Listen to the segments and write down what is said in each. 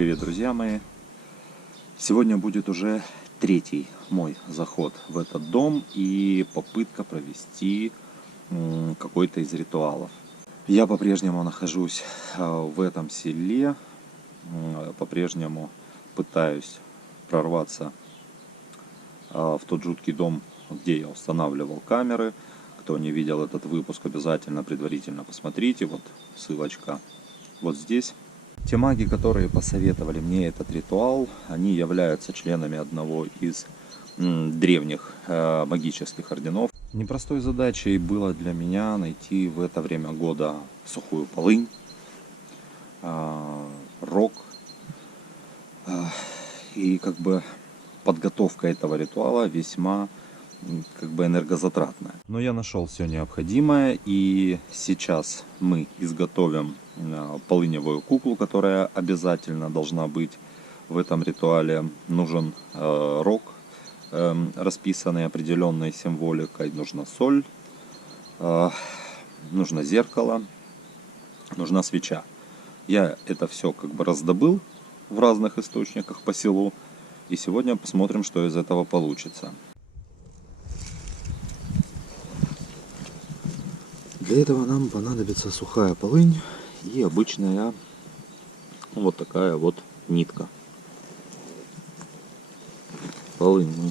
Привет, друзья мои! Сегодня будет уже третий мой заход в этот дом и попытка провести какой-то из ритуалов. Я по-прежнему нахожусь в этом селе, по-прежнему пытаюсь прорваться в тот жуткий дом, где я устанавливал камеры. Кто не видел этот выпуск, обязательно предварительно посмотрите. Вот ссылочка вот здесь. Те маги, которые посоветовали мне этот ритуал, они являются членами одного из древних магических орденов. Непростой задачей было для меня найти в это время года сухую полынь, рог, и подготовка этого ритуала весьма энергозатратная. Но я нашел все необходимое, и сейчас мы изготовим полыневую куклу, которая обязательно должна быть в этом ритуале. Нужен рог, расписанный определенной символикой, нужна соль, нужно зеркало, нужна свеча. Я это все раздобыл в разных источниках по селу, и сегодня посмотрим, что из этого получится. Для этого нам понадобится сухая полынь и обычная вот такая вот нитка. Полынь мы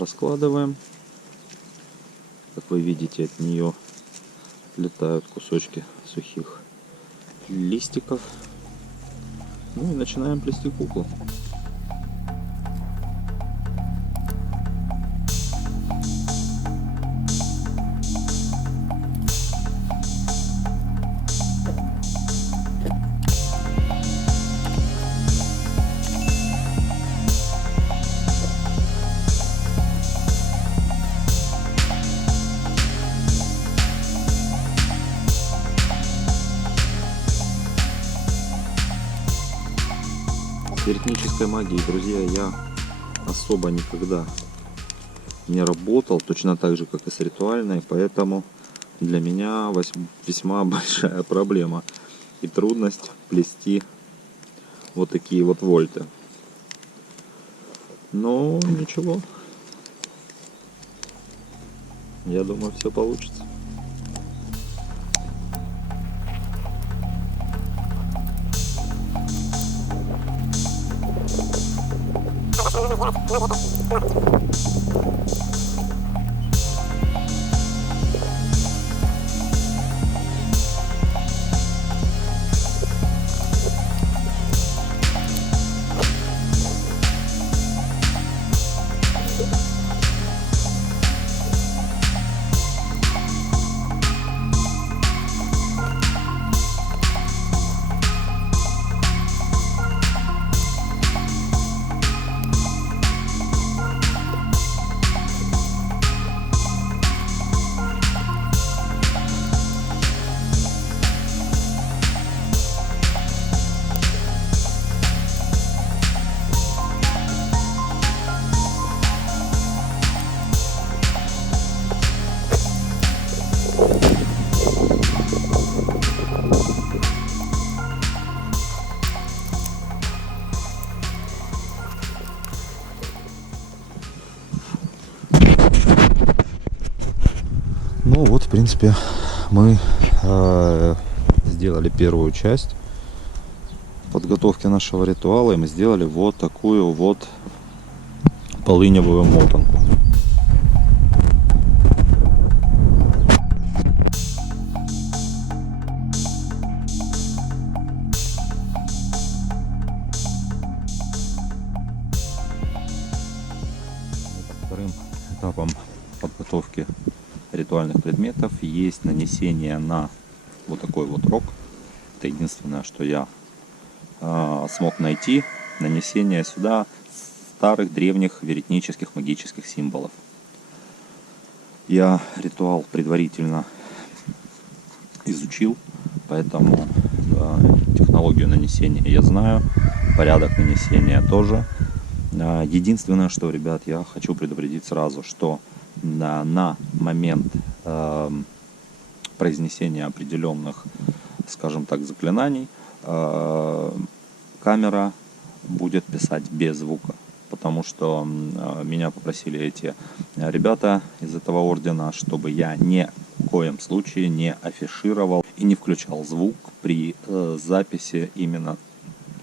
раскладываем. Как вы видите, от нее летают кусочки сухих листиков. Ну и начинаем плести куклу. С веретнической магией, друзья, я особо никогда не работал, точно так же, как и с ритуальной, поэтому для меня весьма большая проблема и трудность плести вот такие вот вольты. Но ничего, я думаю, все получится. Ну вот, в принципе, мы сделали первую часть подготовки нашего ритуала, и мы сделали вот такую вот полыневую мотанку. Вторым этапом подготовки ритуальных предметов есть нанесение на вот такой вот рог. Это единственное, что я смог найти. Нанесение сюда старых древних веретнических магических символов. Я ритуал предварительно изучил, поэтому технологию нанесения я знаю, порядок нанесения тоже. Единственное, что, ребят, я хочу предупредить сразу, что на момент произнесения определенных, скажем так, заклинаний, камера будет писать без звука, потому что меня попросили эти ребята из этого ордена, чтобы я ни в коем случае не афишировал и не включал звук при записи именно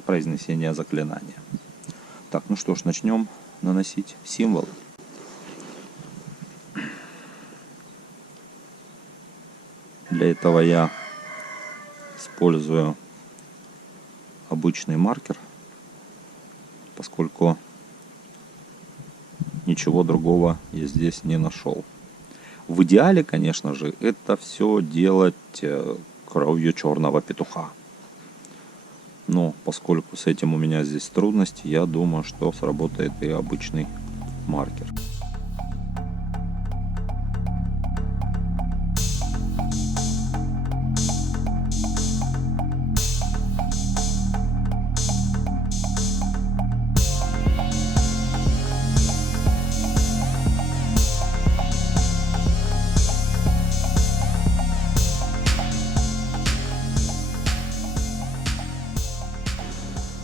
произнесения заклинания. Так, ну что ж, начнем наносить символы. Для этого я использую обычный маркер, поскольку ничего другого я здесь не нашел. В идеале, конечно же, это все делать кровью черного петуха. Но поскольку с этим у меня здесь трудности, я думаю, что сработает и обычный маркер.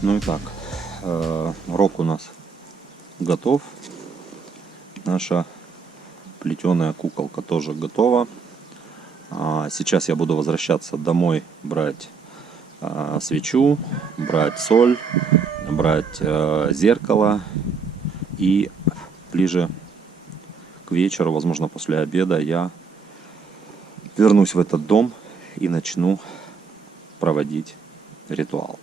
Ну и так, рог у нас готов. Наша плетеная куколка тоже готова. Сейчас я буду возвращаться домой, брать свечу, брать соль, брать зеркало. И ближе к вечеру, возможно после обеда, я вернусь в этот дом и начну проводить ритуал.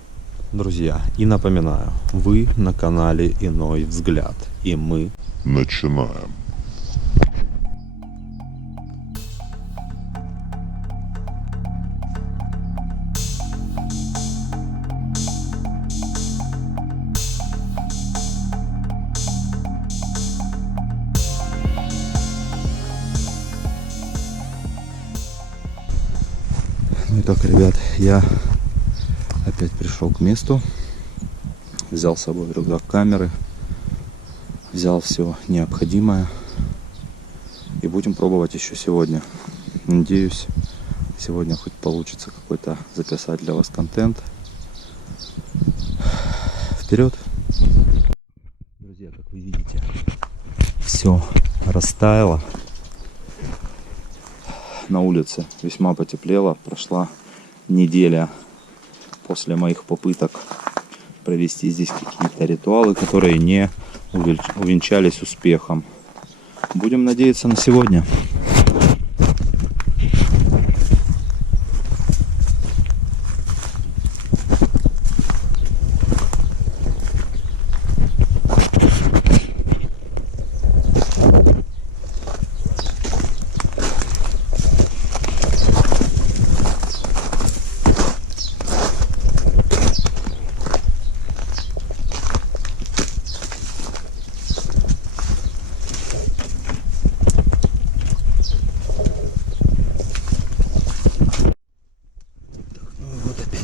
Друзья, и напоминаю, вы на канале Иной Взгляд, и мы начинаем. Ну и так, ребят, я опять пришел к месту, взял с собой рюкзак камеры, взял все необходимое и будем пробовать еще сегодня. Надеюсь, сегодня хоть получится какой-то записать для вас контент. Вперед! Друзья, как вы видите, все растаяло. На улице весьма потеплело, прошла неделя после моих попыток провести здесь какие-то ритуалы, которые не увенчались успехом. Будем надеяться на сегодня.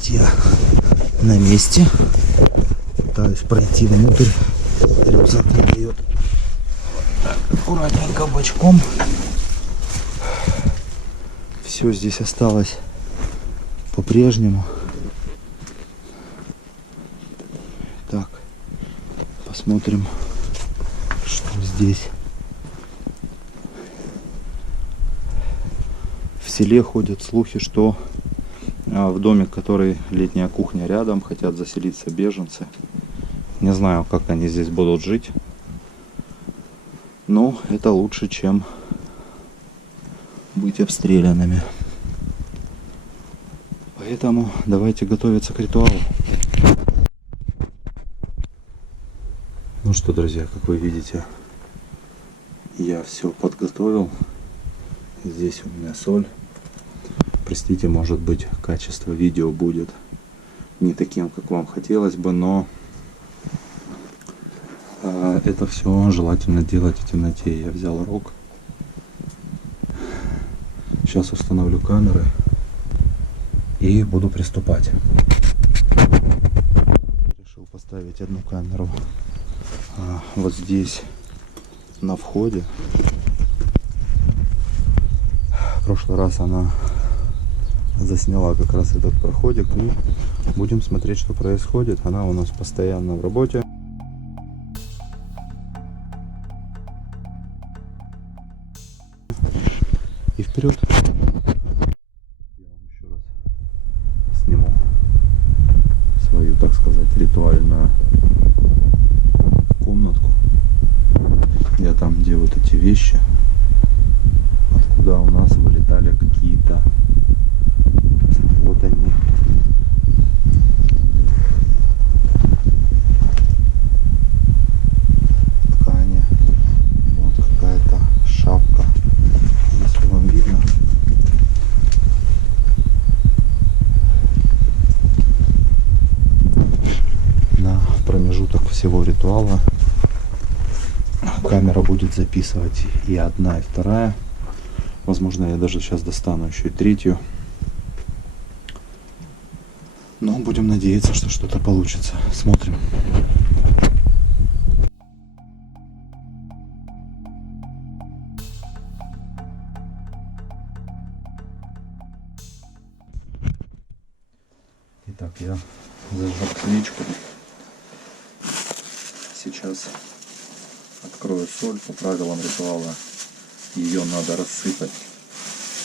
Я на месте, пытаюсь пройти внутрь, рюкзак не дает. Так, аккуратненько бочком. Все здесь осталось по-прежнему. Так, посмотрим, что здесь. В селе ходят слухи, что в доме, который летняя кухня рядом, хотят заселиться беженцы. Не знаю, как они здесь будут жить. Но это лучше, чем быть обстрелянными. Поэтому давайте готовиться к ритуалу. Ну что, друзья, как вы видите, я все подготовил. Здесь у меня соль. Простите, может быть, качество видео будет не таким, как вам хотелось бы, но это все желательно делать в темноте. Я взял рог. Сейчас установлю камеры и буду приступать. Решил поставить одну камеру вот здесь на входе. В прошлый раз она засняла как раз этот проходик и будем смотреть, что происходит. Она у нас постоянно в работе. И вперед. Я вам еще раз сниму свою, так сказать, ритуальную комнатку. Я там, где вот эти вещи, откуда у нас вылетали какие-то, вот они. Ткани. Вот какая-то шапка. Если вам видно. На промежуток всего ритуала камера будет записывать и одна, и вторая. Возможно, я даже сейчас достану еще и третью. Но будем надеяться, что что-то получится. Смотрим. Итак, я зажег свечку. Сейчас открою соль. По правилам ритуала ее надо рассыпать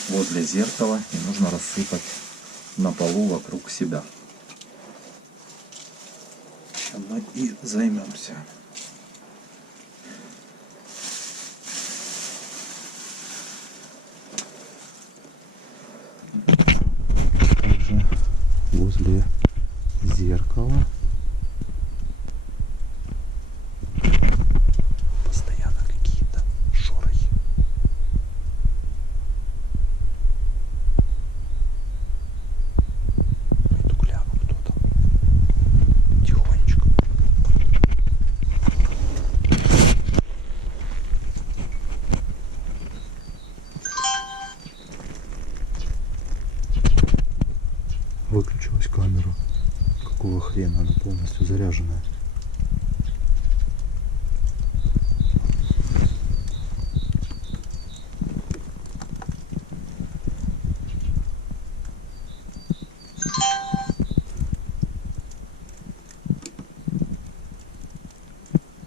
возле зеркала и нужно рассыпать на полу вокруг себя. Чем мы и займемся. Также возле зеркала постоянно какие-то шорохи. Пойду гляну, кто там. Тихонечко. Выключилась камера. Какого хрена? Она полностью заряженная.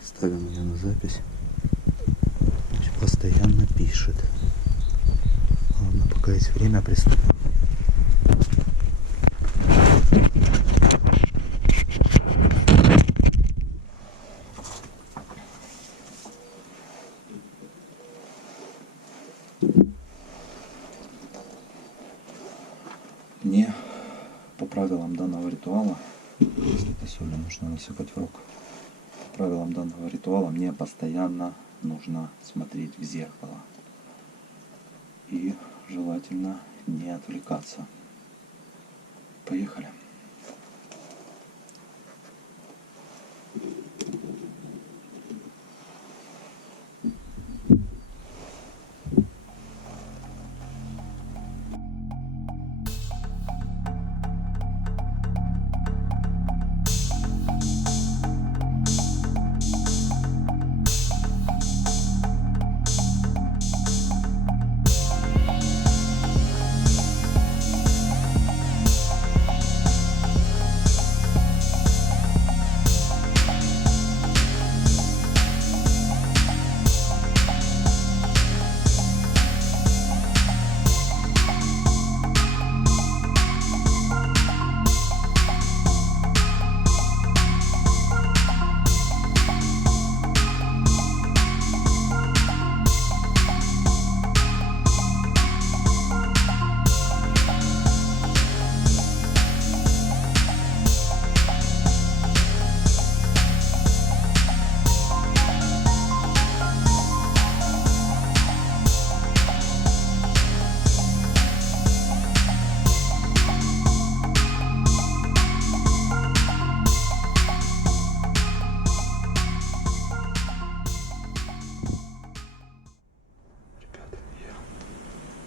Ставим ее на запись. Постоянно пишет. Ладно, пока есть время, приступим. Мне по правилам данного ритуала, если это соли нужно насыпать в рог, по правилам данного ритуала мне постоянно нужно смотреть в зеркало. И желательно не отвлекаться. Поехали.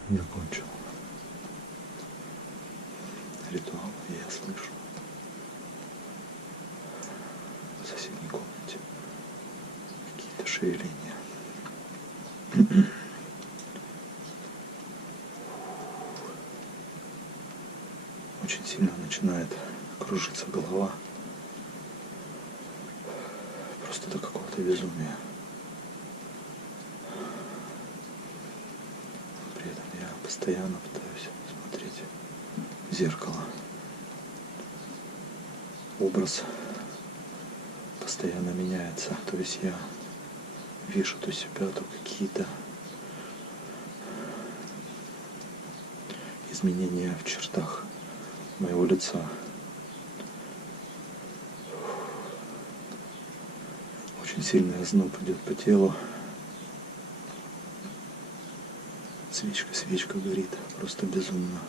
Закончил ритуал, и я слышу в соседней комнате какие-то шевеления. Очень сильно начинает кружиться голова. Просто до какого-то безумия. При этом я постоянно пытаюсь смотреть в зеркало. Образ постоянно меняется. То есть я вижу то себя, то какие-то изменения в чертах моего лица. Очень сильный озноб идет по телу. Свечка горит. Просто безумно.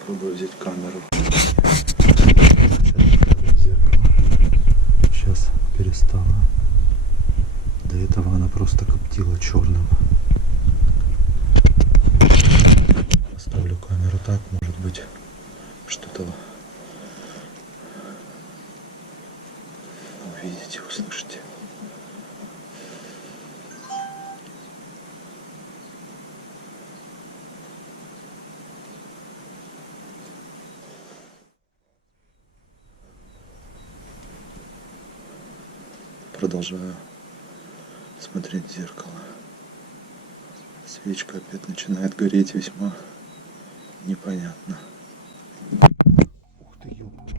Попробую взять камеру. Сейчас перестала. До этого она просто коптила черным. Поставлю камеру так, может быть, что-то увидите, услышите. Продолжаю смотреть в зеркало. Свечка опять начинает гореть весьма непонятно. Ух ты, ёпта.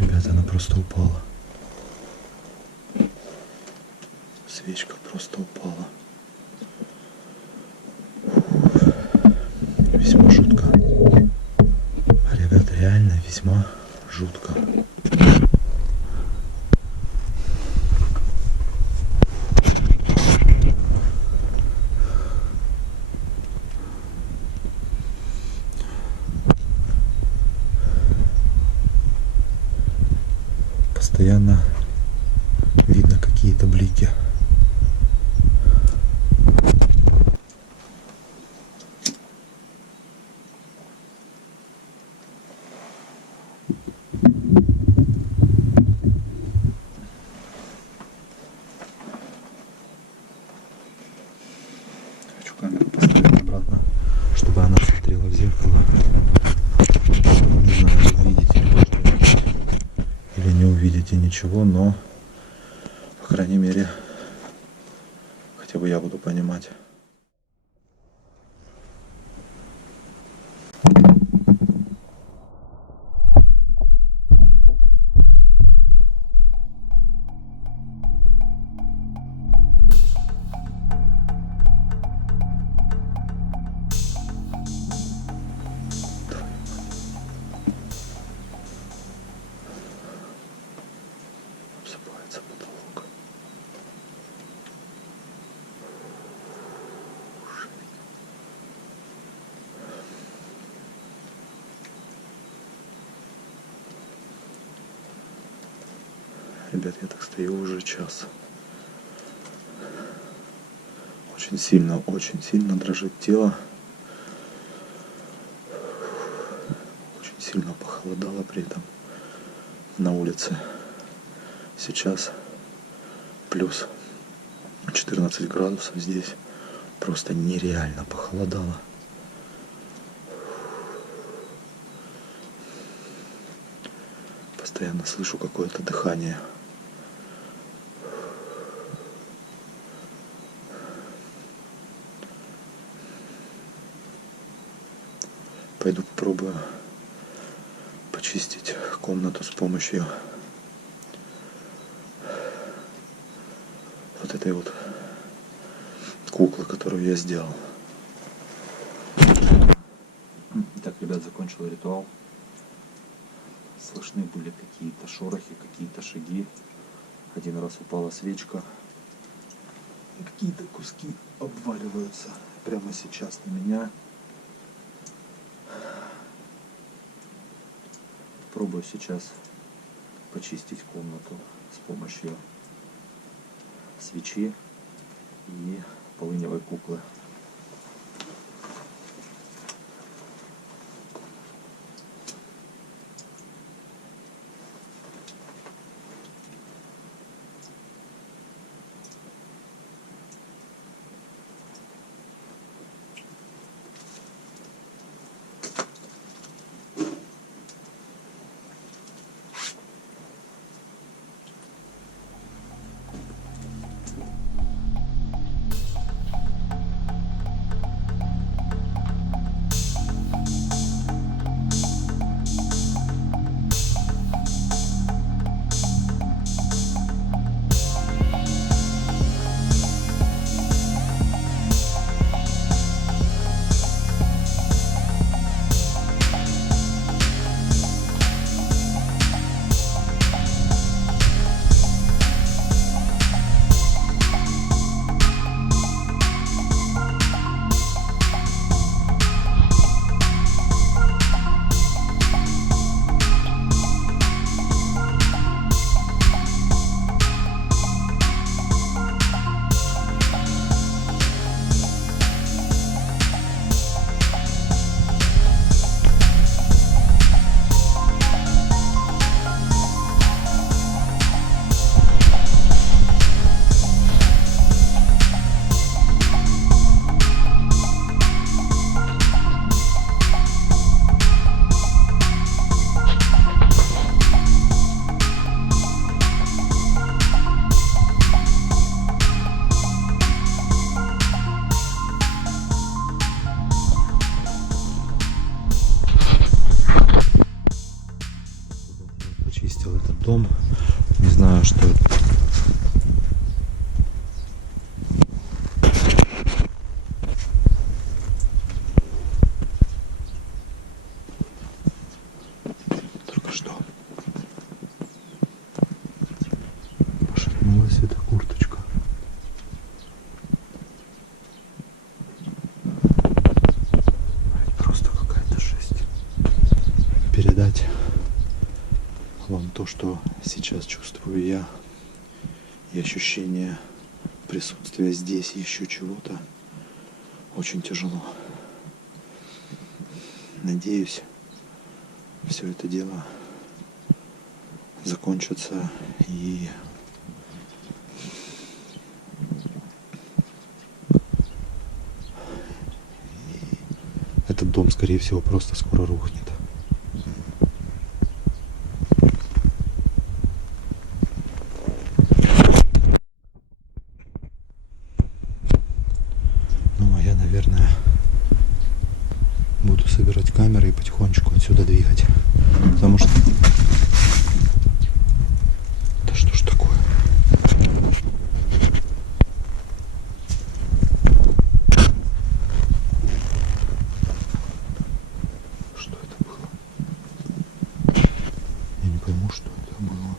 Ребята, она просто упала. Свечка просто упала. Весьма жутко. Ребята, реально весьма жутко. Постоянно видно какие-то блики. Хочу камеру поставить обратно, чтобы она смотрела в зеркало. Не знаю, увидите или не увидите ничего, но, по крайней мере, хотя бы я буду понимать. Обсыпается потолок. Ребят, я так стою уже час. Очень сильно дрожит тело. Очень сильно похолодало при этом на улице. Сейчас плюс 14 градусов здесь. Просто нереально похолодало. Постоянно слышу какое-то дыхание. Пойду попробую почистить комнату с помощью вот этой вот куклы, которую я сделал. Так, ребят, закончил ритуал. Слышны были какие-то шорохи, какие-то шаги. Один раз упала свечка. И какие-то куски обваливаются прямо сейчас на меня. Пробую сейчас почистить комнату с помощью свечи и полыневой куклы. дом. Не знаю, что это. Только что пошатнулась эта курточка. Это просто какая-то жесть. Передать вам то, что сейчас чувствую я, и ощущение присутствия здесь еще чего-то очень тяжело. Надеюсь, все это дело закончится и этот дом, скорее всего, просто скоро рухнет. Ну, а я, наверное, буду собирать камеры и потихонечку отсюда двигать. Потому что... Да что ж такое? Что это было? Я не пойму, что это было.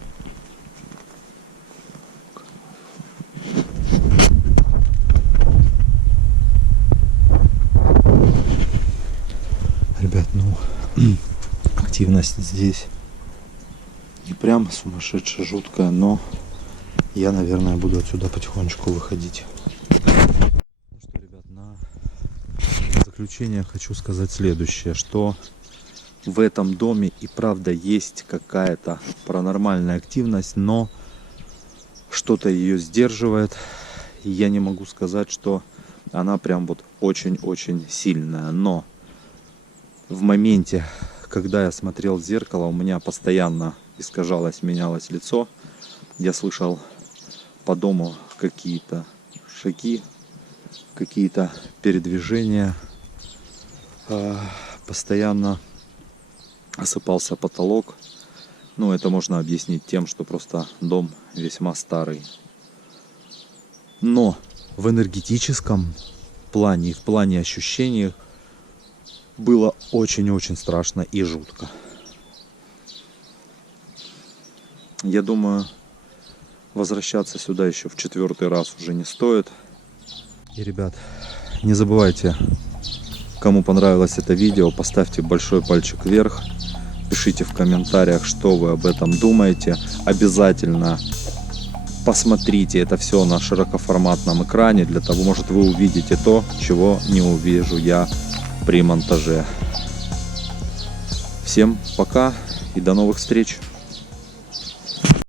Ребят, ну, активность здесь не прям сумасшедшая, жуткая, но я, наверное, буду отсюда потихонечку выходить. Ну что, ребят, на заключение хочу сказать следующее, что в этом доме и правда есть какая-то паранормальная активность, но что-то ее сдерживает. И я не могу сказать, что она прям вот очень-очень сильная, но в моменте, когда я смотрел в зеркало, у меня постоянно искажалось, менялось лицо. Я слышал по дому какие-то шаги, какие-то передвижения. Постоянно осыпался потолок. Ну, это можно объяснить тем, что просто дом весьма старый. Но в энергетическом плане и в плане ощущений было очень-очень страшно и жутко. Я думаю, возвращаться сюда еще в 4-й раз уже не стоит. И, ребят, не забывайте, кому понравилось это видео, поставьте большой пальчик вверх. Пишите в комментариях, что вы об этом думаете. Обязательно посмотрите это все на широкоформатном экране. Для того, может, вы увидите то, чего не увижу я при монтаже. Всем пока и до новых встреч!